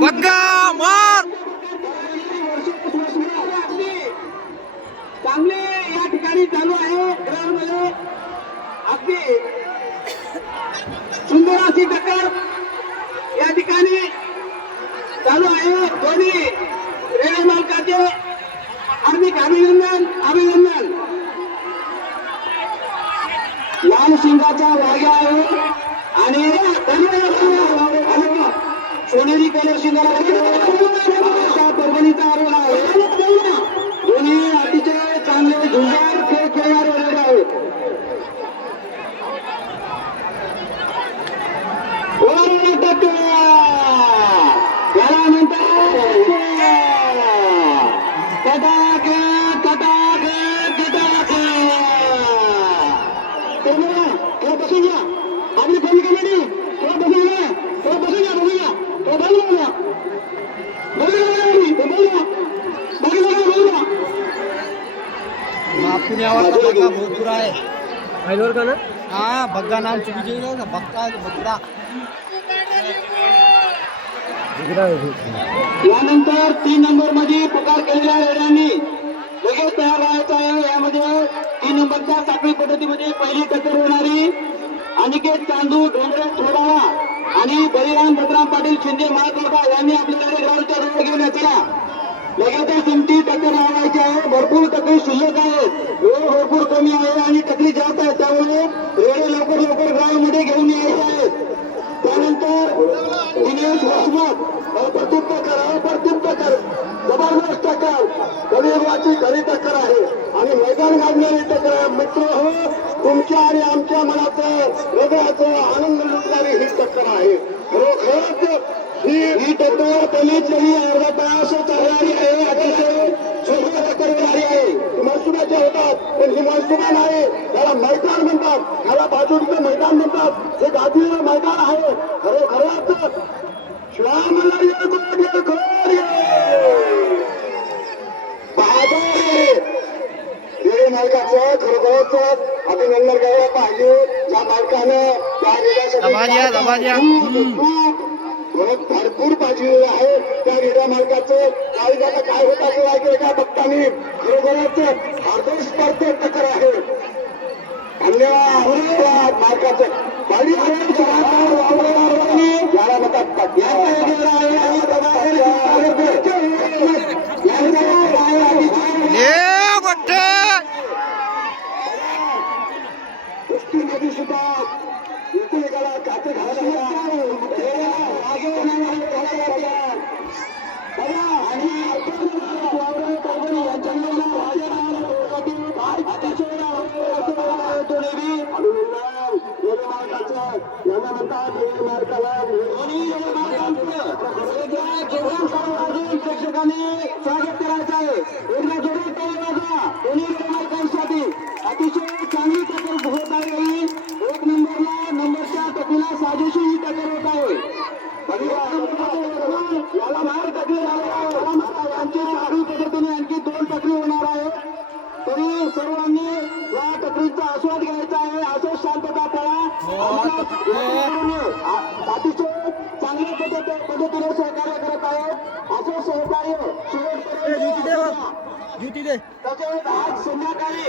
बग्गा चांगले या ठिकाणी चालू आहे ग्राउंडमध्ये. अगदी सुंदर अशी टक्कर या ठिकाणी चालू आहे. दोन्ही रेल्वे मालकाचे हार्दिक अभिनंदन अभिनंदन. लाल सिंगाचा वाघ्या आहे आणि धन्यवाद. सोनेरी कलर शिंगाला परभणीचा आरोग्य आहे. दोन्ही अतिशय चांगले झुंजार खेळ खेळणारे रेल्वे आहेत. आपली बंद कमिटी थोडं बसून घ्या. बसून घ्या बसून घ्या थोडं बघा का बग्गा फायनल का ना? हाँ बग्गा नाम है. यानंतर तीन नंबरमध्ये पुकार केलेल्या रेड्यांनी लगेच तयार राहायचं आहे. यामध्ये तीन नंबरच्या साखळी पद्धतीमध्ये पहिली टक्कर होणारी अनिकेत चांदू डोंगरे थोडाळा आणि बलिराम भद्राम पाटील शिंदे महात्मा यांनी आपल्याकडे ग्राउंडच्या रोड घेऊन यायचा लगेचच तुमची टक्कर लावायची आहे. भरपूर टक्करी शिल्लक आहे. वेळ भरपूर कमी आहे आणि टक्करी जास्त आहे. त्यामुळे रेडे लवकर लवकर ग्राउंडमध्ये घेऊन यायचे आहेत त्यानंतर दिनेश वसमत. प्रत्युत्तर कर. जबरदस्त टक्कर. गरीबाची खरी टक्कर आहे. आणि मैदान गाजलेली टक्कर मित्र हो तुमच्या आणि आमच्या मनाचं हृदयाचं आनंद लुटणारी ही टक्कर आहे. खरोखरच ही ही टक्कर कमीत कमी अर्धा तास चालणारी आहे अतिशय सुद्धा टक्कर येणारी आहे. ही मनसुबाचे होतात पण ही मनसुबा नाही. त्याला मैदान म्हणतात त्याला बाजूचं मैदान म्हणतात. हे गादीवर मैदान आहे. खरोखरच श्वामला येतो अभिनंदन करायला पाहिजे. ज्या मालकानं त्या रेड्यासाठी भरपूर पाहिजे आहे. त्या रेड्या मालकाचं काही आता काय होत असेल ऐकलं का भक्तांनी खरोखरच आदर्श स्पर्धेत टक्कर आहे. धन्यवाद मालकाचं चव्हाण वावरणाऱ्यांनी याला म्हणतात यांचा एरिया आहे आणि दबाव यांचा आहे ये गोट्टे कुस्तीमध्ये सुद्धा एकमेकाला प्रेक्षकांनी स्वागत करायचं आहे एकदा जोरात टाळ्या वाजवा. दोन्ही मालकांसाठी अतिशय चांगली टक्कर होत आहे ही. एक नंबरला नंबरच्या टकीला साजेशी ही टक्कर होत आहे याला बाहेर टकली यांची चालू पद्धतीने आणखी दोन टकरी होणार आहे सर्वांनी या टकरीचा आस्वाद घ्यायचा आहे. असं शांतता पाळा अतिशय चांगल्या पद्धत पद्धतीने सहकार्य करत आहे. असं सहकार्य दे तसेच आज संध्याकाळी